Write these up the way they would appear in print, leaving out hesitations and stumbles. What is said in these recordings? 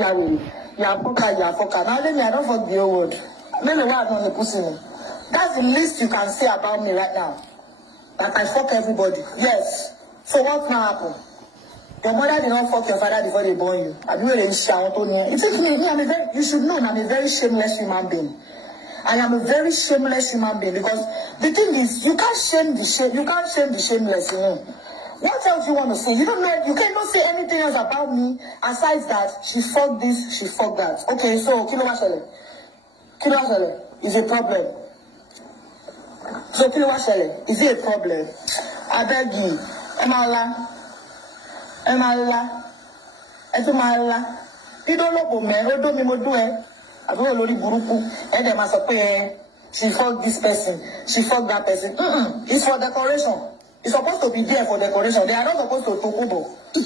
oh yeah, fucker. Now let me, I don't fuck the whole world. Maybe why I don't the pussy me. That's the least you can say about me right now. That I fuck everybody. Yes. So what now happen? Your mother did not fuck your father before they born you. I do really shout on you. It's me, you should know I'm a very shameless human being. I am a very shameless human being because the thing is, you can't shame the shameless, you know. What else you want to say? You don't know, you cannot say anything else about me aside that she fucked this, she fucked that. Okay, so Kilo is a problem. So Kilo is it a problem? I beg you, Emala, you don't know me, you don't know me. I don't know and they must pay. She fucked this person, she fucked that person. It's for decoration. It's supposed to be there for decoration. They are not supposed to Tokubo. If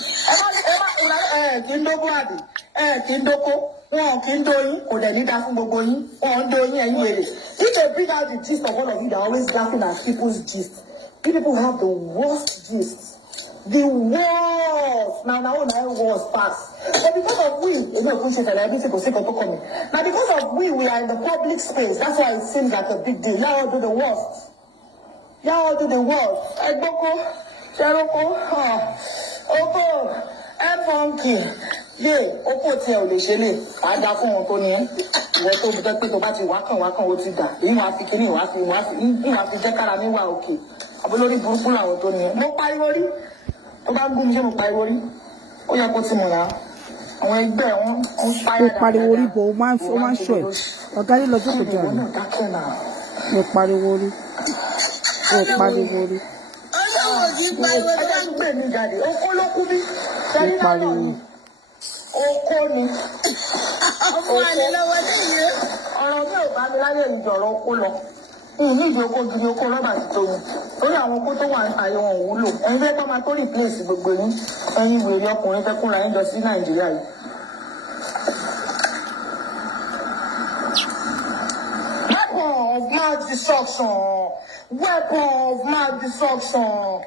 they bring out the gist of all of you, they're always laughing at people's gist. People have the worst gist. The worst. Now worst pass. But because of we, now because of we are in the public space. That's why it seems like a big deal. Y'all do the worst. Y'all do the worst. Egboko, Cheroko, Oko, Funky. Yeah, Oko tell the Shele. I got phone Tony. What to the people about you walk what you got. You have to kill you have to check out me okay. I will only put out Tony. No priority. About boom, no priority. Oh, yeah, what's in now? I went there on fire. Pariwori bo man so man show. Ogari lojo ko jare. No pariwori. O pariwori. Weapon of mass destruction.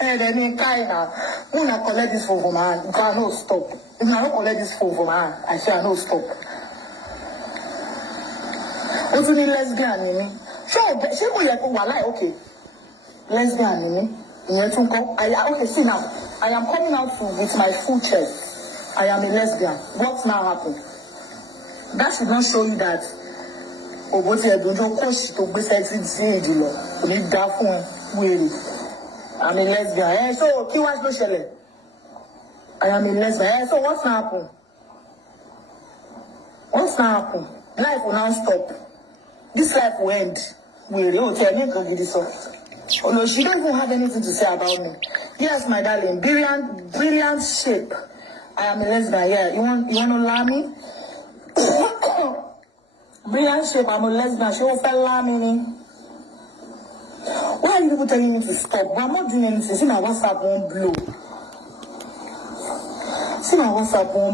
And then in China, when I collect this phone from my hand, I no stop. If I don't collect this phone from my hand, I say I no stop. What's the lesbian in me? Sure, she will like Wahala, okay. Lesbian in me. Okay, see now. I am coming out with my full chest. I am a lesbian. What now happened? That should not show you that. I'm a lesbian. So, I am a lesbian. So, what's happened? What's happened? Life will not stop. This life will end. Oh no, she don't even have anything to say about me. Yes, my darling, brilliant shape. I am a lesbian. Yeah, you want to learn me? Brilliant shape, I'm a lesbian. She will fell me. Why are you people telling me to stop? But I'm not doing anything. See my WhatsApp won't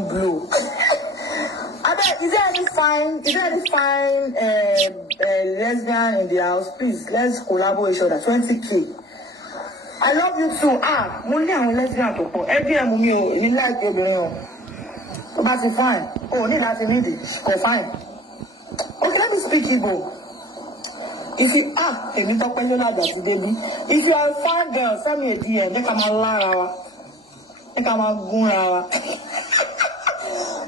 blow. Is there any fine lesbian in the house? Please, let's collaborate each other. 20K. I love you too. Money I'm a lesbian to call. Every time you like your brain. But it's fine. Oh, need that need it. Oh, fine. Okay, let me speak Igbo. If you if you are a fine girl, send me a DM. They come on Lara. They come on Gura.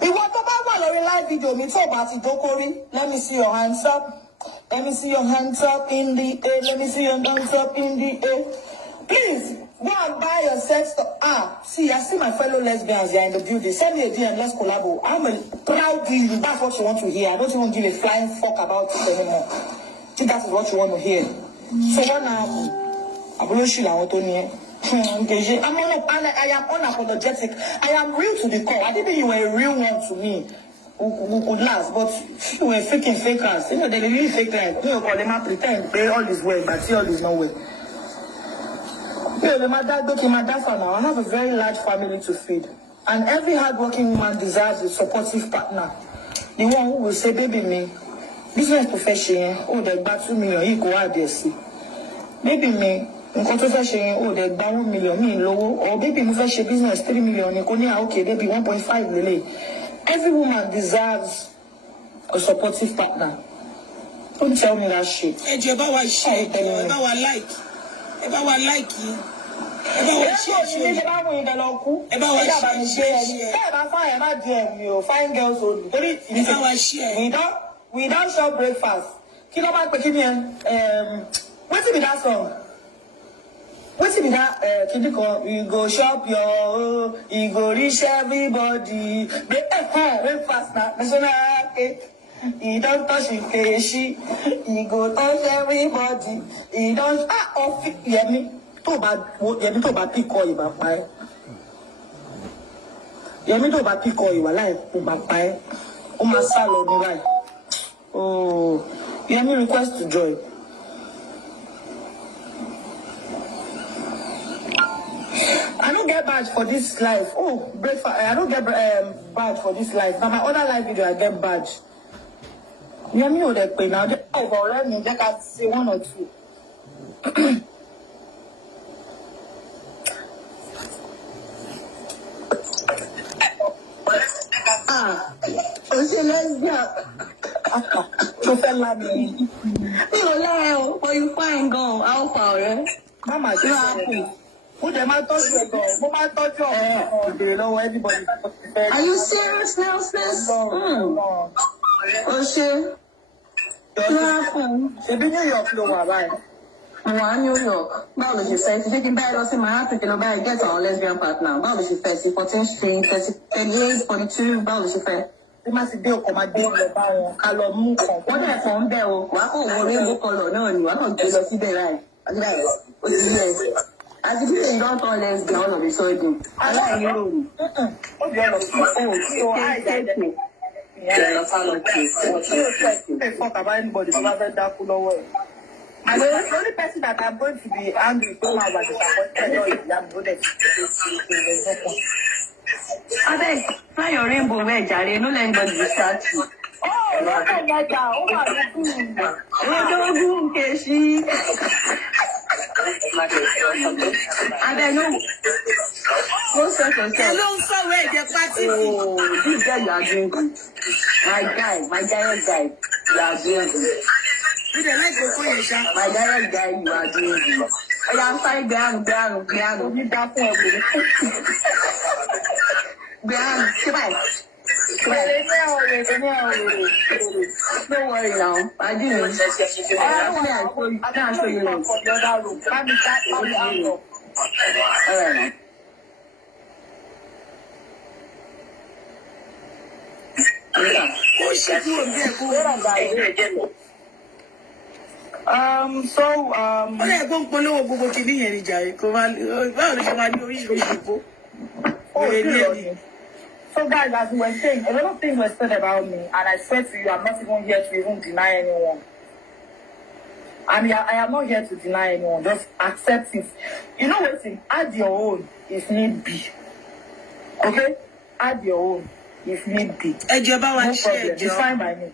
If what about a live video, me talk about it, let me see your hands up. Let me see your hands up in the air. Let me see your hands up in the air. Please, go and buy your sex stuff. See, I see my fellow lesbians here in the building. Send me a DM, let's collabo. I'm a proud you. That's what you want to hear. I don't even give a flying fuck about it anymore. I think that is what you want to hear. So what now? I am unapologetic. I am real to the core. I didn't think you were a real one to me. Who could last, but you were freaking fakers. You know, they really fake like, you know, they might pretend they all is well, but all is not well. Yeah, my dad, I have a very large family to feed. And every hardworking woman deserves a supportive partner. The one who will say, baby, me, business profession, oh, they got 2 million, you go out there, see. Baby, me, nǹkan tó fẹ́ ṣe yẹn ó dẹ̀ gba 1 million mi lówó or baby mo fẹ́ ṣe business 3 million ni kò ní okay baby 1.5 lélẹ̀. Every woman deserves a supportive partner. Don't tell me that shit. Ẹ jẹ́ bá wa share, ẹ bá wa like, ẹ bá wa like yìí. Ẹ bá wa share ṣe. Ẹ bá wa share. Ẹ bá fine, ẹ má DM mi o, fine girls only. Torí ẹ bá wa share. We don't shop breakfast. Kí ló máa pè kí ni ẹ? Wetin be that song? Wetin be that kini kan? You go shop your, you go reach everybody. Breakfast na national cake. He don't touch Nkechi. He go touch everybody. He don't Yemi tó bá pick oil ìbá pa ẹ́. Yemi tó bá pick oil ìwà láì kó bá pa ẹ́. Ó máa sá lọ ní báyìí. Oh, Yemi request to join. I don't get badge for this life. Oh, breakfast. I don't get badge for this life. Now my other live video I get badge. Yemi ò dẹ̀ pè náà. Jẹ́ ká ọ̀rẹ́ mi jẹ́ ká say 1 or 2. O ṣe lesbian. Tó fẹ́ lá mi. Mi ò lára o, but you fine gan. Àwọn pa ọ̀rẹ́. Má máa ṣe é. Mo dẹ̀ máa tọ́jú ẹ̀ gan. Mo máa tọ́jú ọ̀rọ̀ ìbéèrè lọ́wọ́ everybody. Are you serious now, sis? O ṣe. Ṣebí New York ló wà báyìí. Mo wà New York. Báwo ló ṣe fẹ́? Ṣé kí n báyìí lọ sí Manhattan kí n lọ báyìí get our lesbian partner? Báwo ló ṣe fẹ́ sí 14th Street, 38, 42? Báwo ló ṣe fẹ́? Bí má ti dé ọkọ̀ máa dé lọ bá wọn ká lọ mú kàn. Wọ́n dẹ̀ kàn ń bẹ̀ o. Wàá kàn wọ rainbow colour náà ni. Wàá kàn gbé lọ síbẹ̀ láì. O ti yẹ. Àti bí èyí don turn lesbian ọ̀nà bí sọ́ọ̀dún. Aláìní ròyìn. Ó bí ọ̀nà sí òun tí ó àìjáde. And the only person that I'm going to be angry to my disappointed is I'm Abeg, try your rainbow wear jare. No let anybody distract you. Oh, not like that. Oh, my God. Odogun Nkechi. Abeg, no stress yourself. Hello, sir, where the party? Oh, this guy you are drinking. My giant guy, you are drinking. You dey like go call your My giant guy, you are drinking. I'm sorry, Brian. You got for me. Brian, come on. Don't worry now. I didn't. I'll show you. All right. Ó lè gbọ́n polówó gbogbo kìíní yẹn ní jàre kó máa báwo ló ṣe máa ní oríṣiríṣi ìbò. So guys, as we were saying, a lot of things were said about me, and I swear to you, I'm not even here to even deny anyone. I am not here to deny anyone. Just accept it. You know what? Add your own if need be. Okay? Add your own if need be. Ẹ jẹ́ bá wa No share problem. It's fine by me.